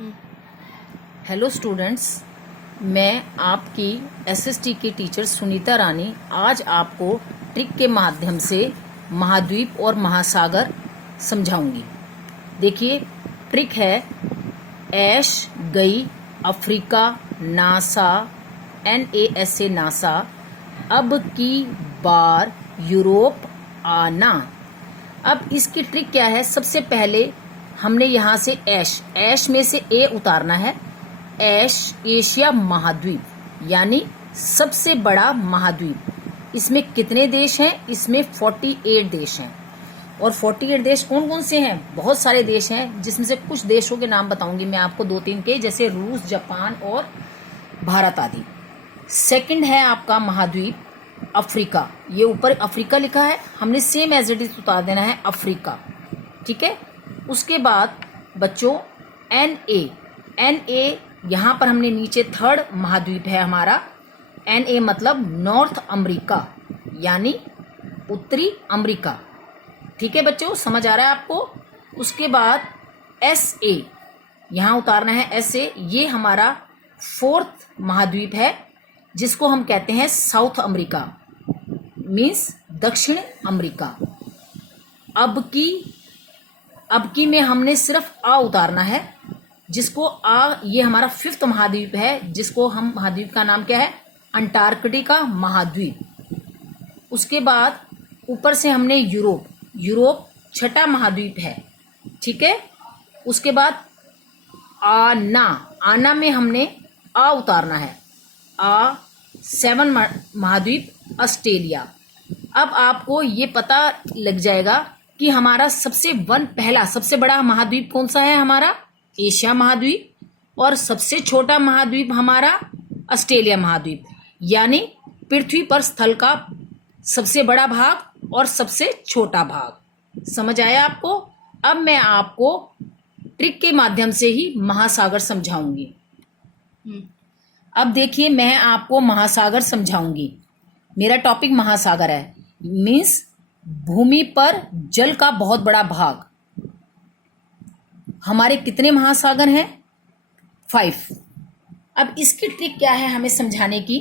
Hello students, मैं आपकी SST की टीचर सुनीता रानी आज आपको ट्रिक के माध्यम से महाद्वीप और महासागर समझाऊंगी। देखिए, ट्रिक है ऐश गई अफ्रीका नासा NASA नासा अब की बार यूरोप आना। अब इसकी ट्रिक क्या है? सबसे पहले हमने यहाँ से ऐश में से ए उतारना है। ऐश एशिया महाद्वीप यानी सबसे बड़ा महाद्वीप। इसमें कितने देश हैं? इसमें 48 देश हैं। और 48 देश कौन कौन से हैं? बहुत सारे देश हैं, जिसमें से कुछ देशों के नाम बताऊंगी मैं आपको, 2-3 के, जैसे रूस, जापान और भारत आदि। सेकंड है आपका महाद्वीप अफ्रीका। ये ऊपर अफ्रीका लिखा है, हमने सेम एज इट इज उतार देना है अफ्रीका। ठीक है। उसके बाद बच्चों NA यहाँ पर हमने नीचे थर्ड महाद्वीप है हमारा। NA मतलब नॉर्थ अमेरिका यानी उत्तरी अमेरिका। ठीक है बच्चों, समझ आ रहा है आपको? उसके बाद SA यहाँ उतारना है SA। ये हमारा फोर्थ महाद्वीप है, जिसको हम कहते हैं साउथ अमेरिका, मीन्स दक्षिण अमेरिका। अब की में हमने सिर्फ आ उतारना है, जिसको ये हमारा फिफ्थ महाद्वीप है, जिसको हम महाद्वीप का नाम क्या है? अंटार्कटिका महाद्वीप। उसके बाद ऊपर से हमने यूरोप छठा महाद्वीप है। ठीक है। उसके बाद आना में हमने आ उतारना है। 7 महाद्वीप ऑस्ट्रेलिया। अब आपको ये पता लग जाएगा कि हमारा पहला सबसे बड़ा महाद्वीप कौन सा है? हमारा एशिया महाद्वीप। और सबसे छोटा महाद्वीप हमारा ऑस्ट्रेलिया महाद्वीप, यानी पृथ्वी पर स्थल का सबसे बड़ा भाग और सबसे छोटा भाग। समझ आया आपको? अब मैं आपको ट्रिक के माध्यम से ही महासागर समझाऊंगी। अब देखिए, मैं आपको महासागर समझाऊंगी। मेरा टॉपिक महासागर है, मीन्स भूमि पर जल का बहुत बड़ा भाग। हमारे कितने महासागर हैं? 5। अब इसकी ट्रिक क्या है हमें समझाने की?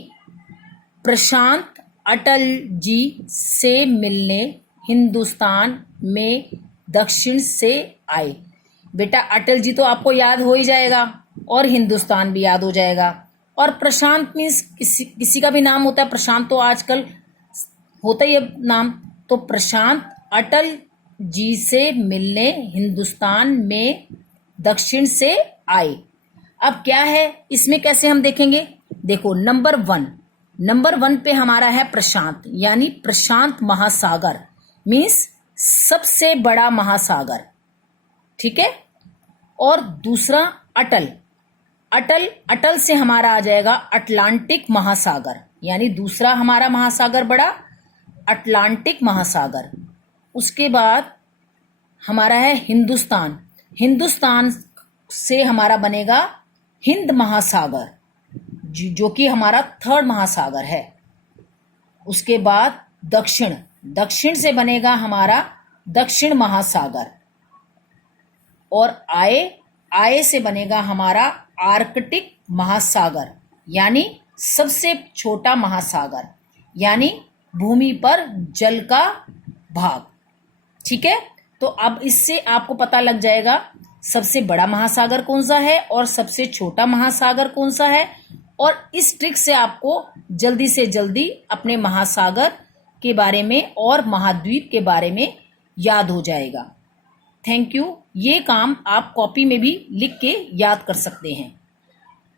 प्रशांत अटल जी से मिलने हिंदुस्तान में दक्षिण से आए। बेटा, अटल जी तो आपको याद हो ही जाएगा और हिंदुस्तान भी याद हो जाएगा। और प्रशांत मीन्स किसी का भी नाम होता है। प्रशांत तो आजकल होता ही है नाम। तो प्रशांत अटल जी से मिलने हिंदुस्तान में दक्षिण से आए। अब क्या है इसमें, कैसे हम देखेंगे? देखो, नंबर 1 पे हमारा है प्रशांत, यानी प्रशांत महासागर, मीन्स सबसे बड़ा महासागर। ठीक है। और दूसरा अटल से हमारा आ जाएगा अटलांटिक महासागर, यानी दूसरा हमारा महासागर बड़ा अटलांटिक महासागर। उसके बाद हमारा है हिंदुस्तान से हमारा बनेगा हिंद महासागर, जो कि हमारा थर्ड महासागर है। उसके बाद दक्षिण से बनेगा हमारा दक्षिण महासागर। और आए से बनेगा हमारा आर्कटिक महासागर, यानी सबसे छोटा महासागर, यानी भूमि पर जल का भाग। ठीक है। तो अब इससे आपको पता लग जाएगा सबसे बड़ा महासागर कौन सा है और सबसे छोटा महासागर कौन सा है। और इस ट्रिक से आपको जल्दी से जल्दी अपने महासागर के बारे में और महाद्वीप के बारे में याद हो जाएगा। Thank you. ये काम आप कॉपी में भी लिख के याद कर सकते हैं।